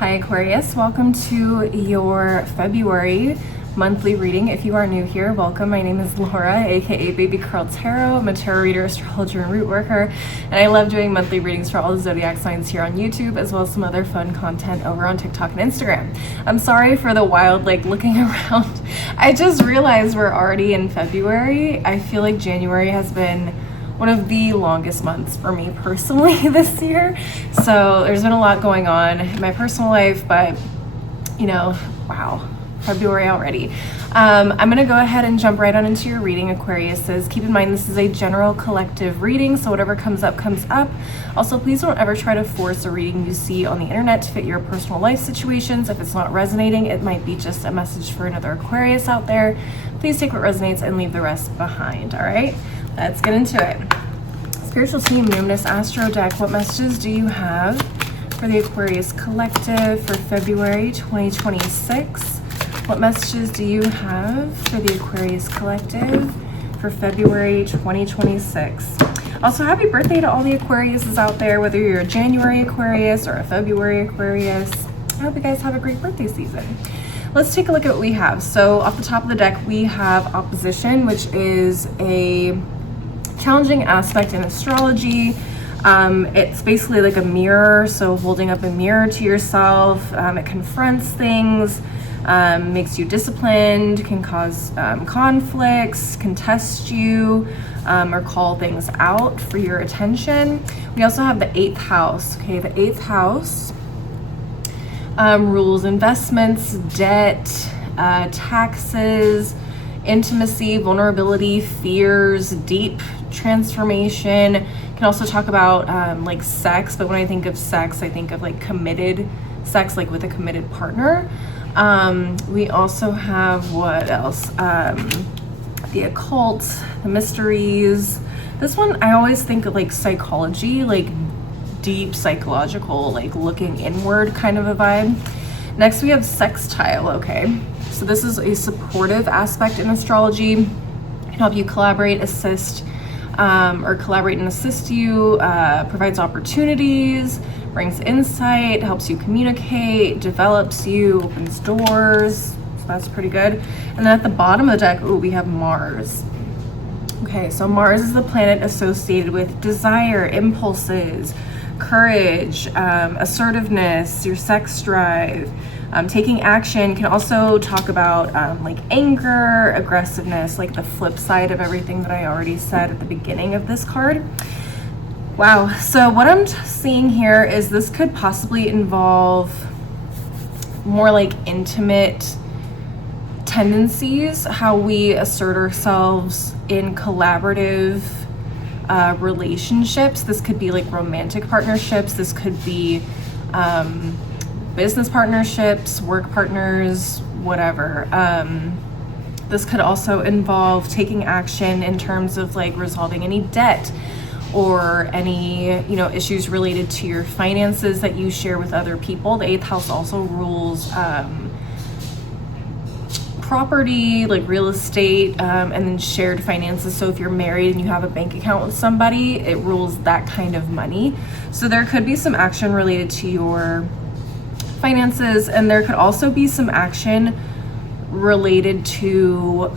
Hi Aquarius, welcome to your February monthly reading. If you are new here, welcome. My name is Laura, aka Baby Curl Tarot. I'm a tarot reader, astrologer, and root worker, and I love doing monthly readings for all the zodiac signs here on YouTube, as well as some other fun content over on TikTok and Instagram. I'm sorry for the wild looking around. I just realized we're already in February. I feel like January has been one of the longest months for me personally this year. So there's been a lot going on in my personal life, but wow, February already. I'm gonna go ahead and jump right on into your reading, Aquariuses. Keep in mind this is a general collective reading, so whatever comes up, comes up. Also, please don't ever try to force a reading you see on the internet to fit your personal life situations. If it's not resonating, it might be just a message for another Aquarius out there. Please take what resonates and leave the rest behind, all right? Let's get into it. Spiritual team, Numinous Astro deck, what messages do you have for the Aquarius Collective for February 2026? What messages do you have for the Aquarius Collective for February 2026? Also, happy birthday to all the Aquariuses out there, whether you're a January Aquarius or a February Aquarius. I hope you guys have a great birthday season. Let's take a look at what we have. So off the top of the deck, we have opposition, which is a challenging aspect in astrology. It's basically like a mirror, so holding up a mirror to yourself. It confronts things, makes you disciplined, can cause conflicts, can test you, or call things out for your attention. We also have the 8th house. Okay, the 8th house rules investments, debt, taxes, intimacy, vulnerability, fears, deep transformation. Can also talk about sex, but when I think of sex, I think of committed sex, with a committed partner. We also have what else? The occult, the mysteries. This one I always think of psychology, deep psychological, looking inward kind of a vibe. Next we have sextile. Okay, so this is a supportive aspect in astrology. It can help you collaborate, assist, or collaborate and assist you, provides opportunities, brings insight, helps you communicate, develops you, opens doors. So that's pretty good. And then at the bottom of the deck, we have Mars. Okay, so Mars is the planet associated with desire, impulses, courage, assertiveness, your sex drive, taking action. Can also talk about anger, aggressiveness, the flip side of everything that I already said at the beginning of this card. Wow, so what I'm seeing here is this could possibly involve more intimate tendencies, how we assert ourselves in collaborative relationships. This could be romantic partnerships. This could be business partnerships, work partners, whatever. This could also involve taking action in terms of resolving any debt or any issues related to your finances that you share with other people. The 8th house also rules property, real estate, and then shared finances. So if you're married and you have a bank account with somebody, it rules that kind of money. So there could be some action related to your finances, and there could also be some action related to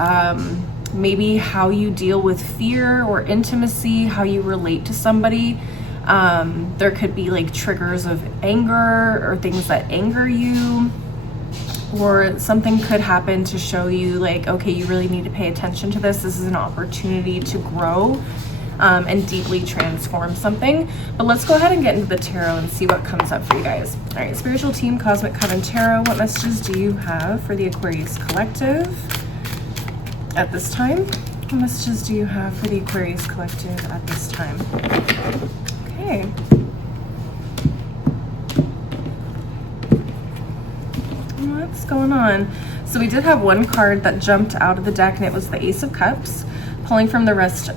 maybe how you deal with fear or intimacy, how you relate to somebody. There could be triggers of anger or things that anger you, or something could happen to show you okay, you really need to pay attention to this. This is an opportunity to grow and deeply transform something. But let's go ahead and get into the tarot and see what comes up for you guys. All right, spiritual team, Cosmic Coven Tarot, what messages do you have for the Aquarius Collective at this time? What messages do you have for the Aquarius Collective at this time? Okay. What's going on? So we did have one card that jumped out of the deck, and it was the Ace of Cups. Pulling from the rest,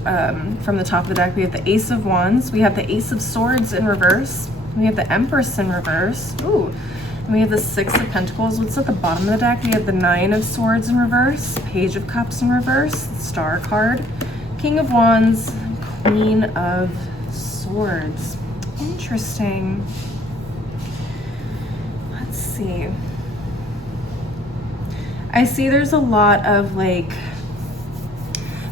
from the top of the deck, we have the Ace of Wands, we have the Ace of Swords in reverse, we have the Empress in reverse, and we have the 6 of Pentacles. What's at the bottom of the deck? We have the 9 of Swords in reverse, Page of Cups in reverse, Star card, King of Wands, Queen of Swords. Interesting. Let's see. I see there's a lot of like,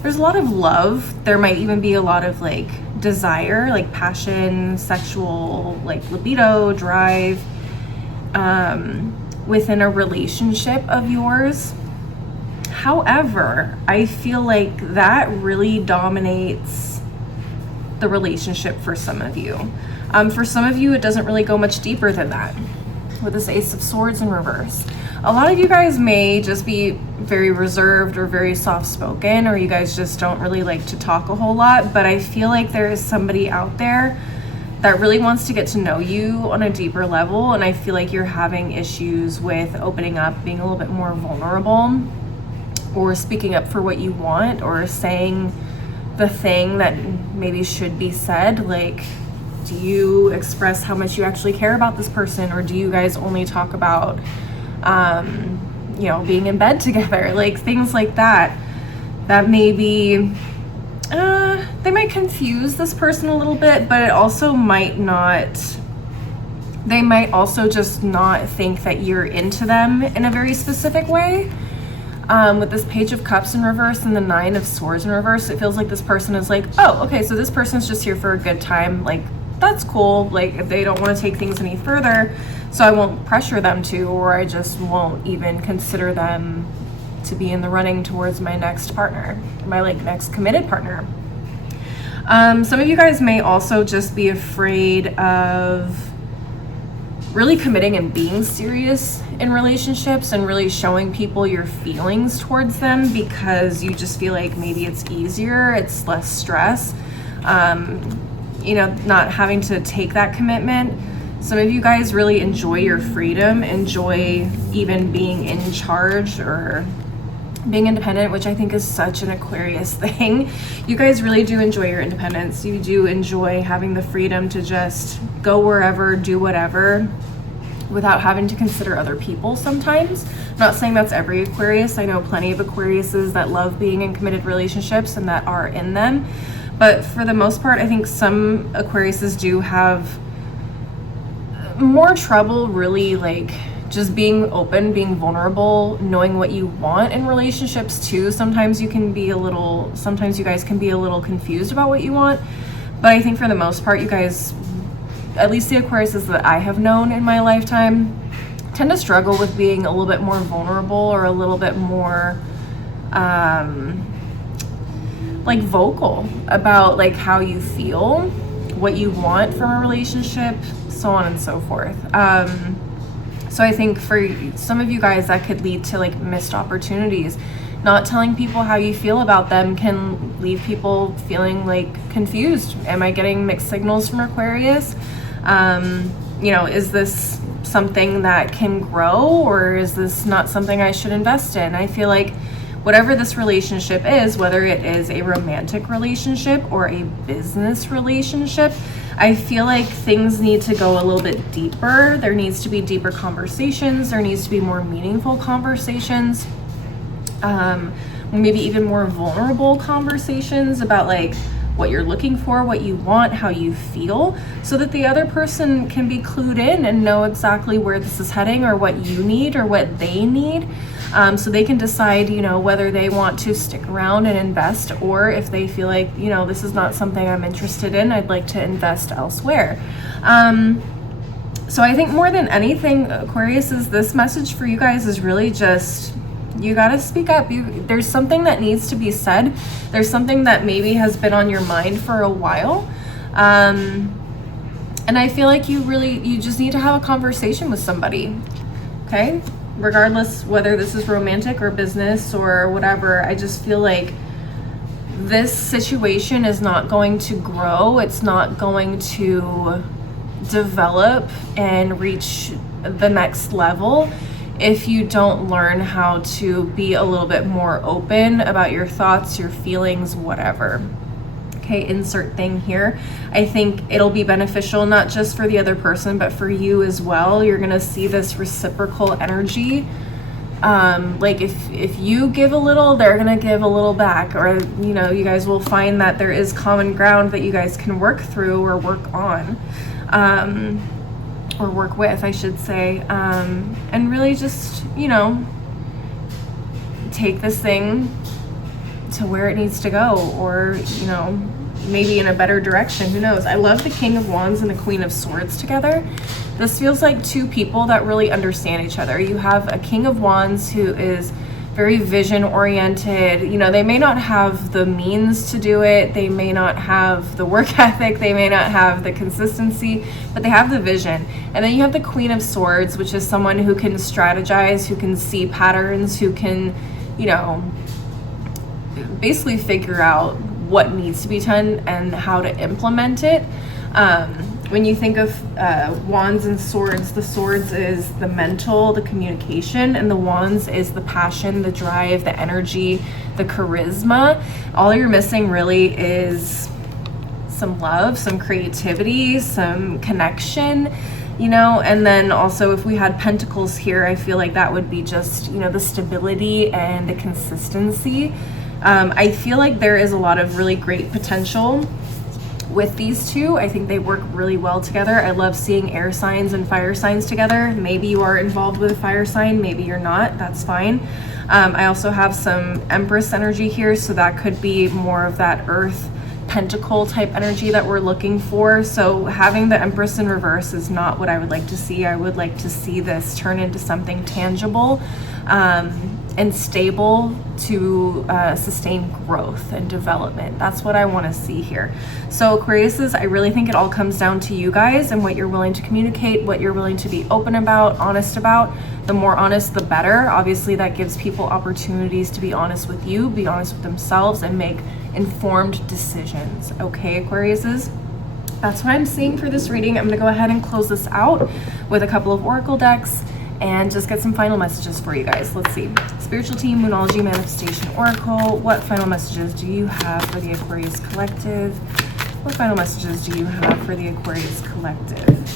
there's a lot of love. There might even be a lot of like desire, like passion, sexual, like libido, drive, within a relationship of yours. However, I feel like that really dominates the relationship for some of you. For some of you, it doesn't really go much deeper than that. With this Ace of Swords in reverse, a lot of you guys may just be very reserved or very soft-spoken, or you guys just don't really like to talk a whole lot, but I feel like there is somebody out there that really wants to get to know you on a deeper level, and I feel like you're having issues with opening up, being a little bit more vulnerable, or speaking up for what you want, or saying the thing that maybe should be said. Like, do you express how much you actually care about this person, or do you guys only talk about you know, being in bed together, like things like that, that maybe they might confuse this person a little bit, but it also might not, they might also just not think that you're into them in a very specific way. With this Page of Cups in reverse and the Nine of Swords in reverse, it feels like this person is like, oh, okay, so this person's just here for a good time, like that's cool, like if they don't want to take things any further, so I won't pressure them to, or I just won't even consider them to be in the running towards my next partner, my like next committed partner. Some of you guys may also just be afraid of really committing and being serious in relationships and really showing people your feelings towards them, because you just feel like maybe it's easier, it's less stress, you know, not having to take that commitment. Some of you guys really enjoy your freedom, enjoy even being in charge or being independent, which I think is such an Aquarius thing. You guys really do enjoy your independence. You do enjoy having the freedom to just go wherever, do whatever, without having to consider other people sometimes. I'm not saying that's every Aquarius. I know plenty of Aquariuses that love being in committed relationships and that are in them. But for the most part, I think some Aquariuses do have more trouble really like just being open, being vulnerable, knowing what you want in relationships too. Sometimes you can be a little, sometimes you guys can be a little confused about what you want. But I think for the most part, you guys, at least the Aquariuses that I have known in my lifetime, tend to struggle with being a little bit more vulnerable or a little bit more like vocal about like how you feel, what you want from a relationship, so on and so forth. So I think for some of you guys that could lead to like missed opportunities. Not telling people how you feel about them can leave people feeling like confused. Am I getting mixed signals from Aquarius? You know, is this something that can grow, or is this not something I should invest in? I feel like whatever this relationship is, whether it is a romantic relationship or a business relationship, I feel like things need to go a little bit deeper. There needs to be deeper conversations. There needs to be more meaningful conversations. Maybe even more vulnerable conversations about like what you're looking for, what you want, how you feel, so that the other person can be clued in and know exactly where this is heading, or what you need or what they need. So they can decide, you know, whether they want to stick around and invest, or if they feel like, you know, this is not something I'm interested in, I'd like to invest elsewhere. So I think more than anything, Aquarius, is this message for you guys is really just, you gotta speak up. There's something that needs to be said. There's something that maybe has been on your mind for a while. And I feel like you just need to have a conversation with somebody, okay? Regardless whether this is romantic or business or whatever, I just feel like this situation is not going to grow. It's not going to develop and reach the next level if you don't learn how to be a little bit more open about your thoughts, your feelings, whatever. Okay, insert thing here. I think it'll be beneficial not just for the other person, but for you as well. You're gonna see this reciprocal energy. Like if you give a little, they're gonna give a little back, or you know, you guys will find that there is common ground that you guys can work through or work on. or work with, I should say, and really just, you know, take this thing to where it needs to go, or, you know, maybe in a better direction, who knows. I love the King of Wands and the Queen of Swords together. This feels like two people that really understand each other. You have a King of Wands who is very vision oriented. You know, they may not have the means to do it, they may not have the work ethic, they may not have the consistency, but they have the vision. And then you have the Queen of Swords, which is someone who can strategize, who can see patterns, who can, you know, basically figure out what needs to be done and how to implement it. When you think of wands and swords, the swords is the mental, the communication, and the wands is the passion, the drive, the energy, the charisma. All you're missing really is some love, some creativity, some connection, you know. And then also if we had pentacles here, I feel like that would be just, you know, the stability and the consistency. I feel like there is a lot of really great potential with these two. I think they work really well together. I love seeing air signs and fire signs together. Maybe you are involved with a fire sign, maybe you're not, that's fine. I also have some Empress energy here, so that could be more of that earth pentacle type energy that we're looking for. So having the Empress in reverse is not what I would like to see. I would like to see this turn into something tangible and stable to sustain growth and development. That's what I want to see here. So Aquariuses, I really think it all comes down to you guys and what you're willing to communicate, what you're willing to be open about, honest about. The more honest, the better. Obviously, that gives people opportunities to be honest with you, be honest with themselves, and make informed decisions. Okay, Aquariuses? That's what I'm seeing for this reading. I'm going to go ahead and close this out with a couple of oracle decks and just get some final messages for you guys. Let's see. Spiritual Team, Moonology, Manifestation, Oracle. What final messages do you have for the Aquarius Collective? What final messages do you have for the Aquarius Collective?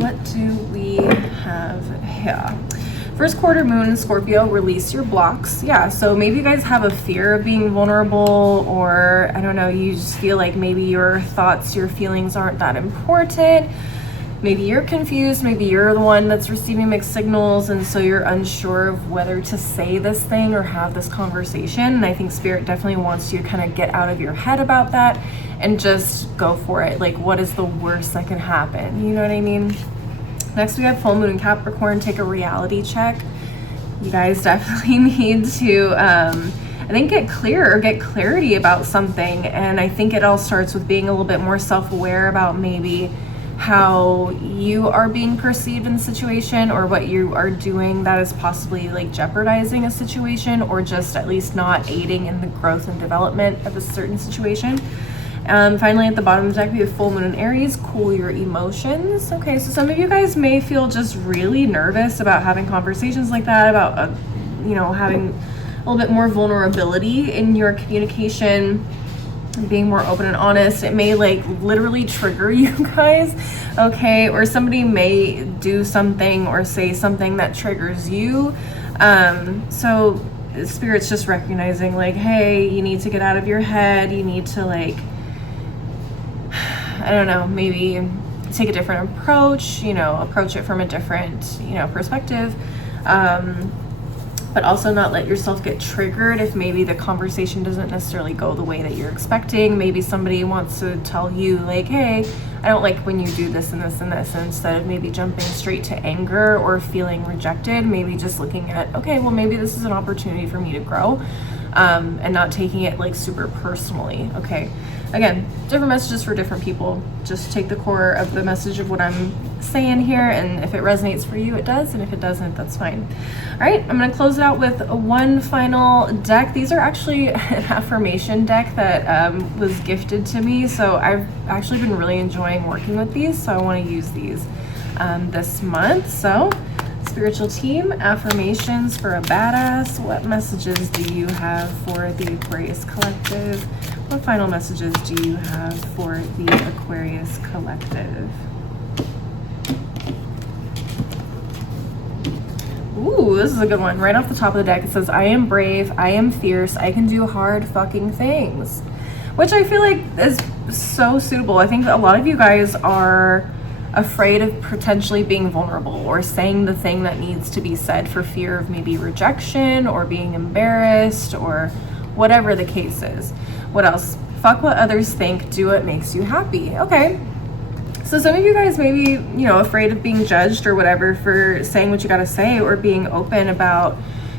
What do we have here? First quarter moon, Scorpio, release your blocks. Yeah, so maybe you guys have a fear of being vulnerable, or I don't know, you just feel like maybe your thoughts, your feelings aren't that important. Maybe you're confused, maybe you're the one that's receiving mixed signals, and so you're unsure of whether to say this thing or have this conversation. And I think Spirit definitely wants you to kind of get out of your head about that and just go for it. Like, what is the worst that can happen? You know what I mean? Next, we have full moon in Capricorn. Take a reality check. You guys definitely need to, I think, get clarity about something. And I think it all starts with being a little bit more self-aware about maybe how you are being perceived in the situation, or what you are doing that is possibly like jeopardizing a situation, or just at least not aiding in the growth and development of a certain situation. Finally, at the bottom of the deck, we have full moon in Aries. Cool your emotions. Okay, so some of you guys may feel just really nervous about having conversations like that, about you know, having a little bit more vulnerability in your communication, being more open and honest. It may like literally trigger you guys, okay? Or somebody may do something or say something that triggers you. So Spirit's just recognizing like, hey, you need to get out of your head. You need to like, I don't know, maybe take a different approach, you know, approach it from a different, you know, perspective. But also not let yourself get triggered if maybe the conversation doesn't necessarily go the way that you're expecting. Maybe somebody wants to tell you like, hey, I don't like when you do this and this and this. And instead of maybe jumping straight to anger or feeling rejected, maybe just looking at, okay, well, maybe this is an opportunity for me to grow, and not taking it like super personally. Okay. Again, different messages for different people. Just take the core of the message of what I'm saying here, and if it resonates for you, it does, and if it doesn't, that's fine. All right, I'm going to close it out with one final deck. These are actually an affirmation deck that was gifted to me, so I've actually been really enjoying working with these, so I want to use these this month. So, Spiritual Team, affirmations for a badass. What messages do you have for the Aquarius Collective? What final messages do you have for the Aquarius Collective? Ooh, this is a good one. Right off the top of the deck, it says, I am brave, I am fierce, I can do hard fucking things. Which I feel like is so suitable. I think a lot of you guys are afraid of potentially being vulnerable or saying the thing that needs to be said for fear of maybe rejection or being embarrassed or whatever the case is. What else? Fuck what others think, do what makes you happy. Okay. So some of you guys may be, afraid of being judged or whatever for saying what you gotta say or being open about,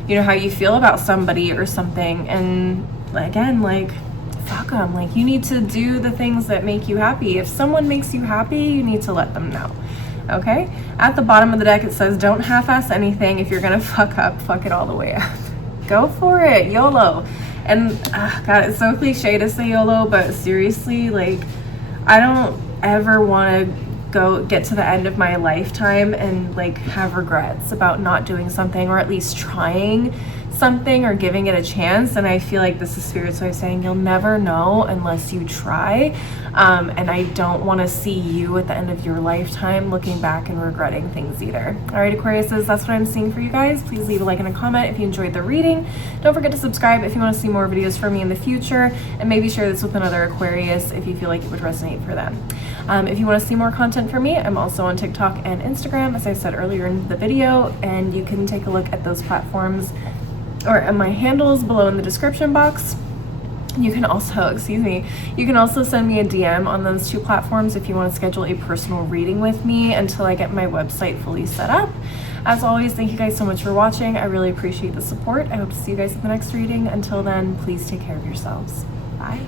how you feel about somebody or something. And again, fuck them. You need to do the things that make you happy. If someone makes you happy, you need to let them know. Okay? At the bottom of the deck, it says, don't half-ass anything. If you're gonna fuck up, fuck it all the way up. Go for it. YOLO. And God, it's so cliche to say YOLO, but seriously, I don't ever want to get to the end of my lifetime and have regrets about not doing something, or at least trying something or giving it a chance. And I feel like this is Spirit's way of saying you'll never know unless you try. And I don't want to see you at the end of your lifetime looking back and regretting things either. All right, Aquariuses, that's what I'm seeing for you guys. Please leave a like and a comment if you enjoyed the reading. Don't forget to subscribe if you want to see more videos from me in the future, and maybe share this with another Aquarius if you feel like it would resonate for them. If you want to see more content from me, I'm also on TikTok and Instagram, as I said earlier in the video, and you can take a look at those platforms or at my handles below in the description box. You can also, you can also send me a DM on those two platforms if you want to schedule a personal reading with me until I get my website fully set up. As always, thank you guys so much for watching. I really appreciate the support. I hope to see you guys at the next reading. Until then, please take care of yourselves. Bye.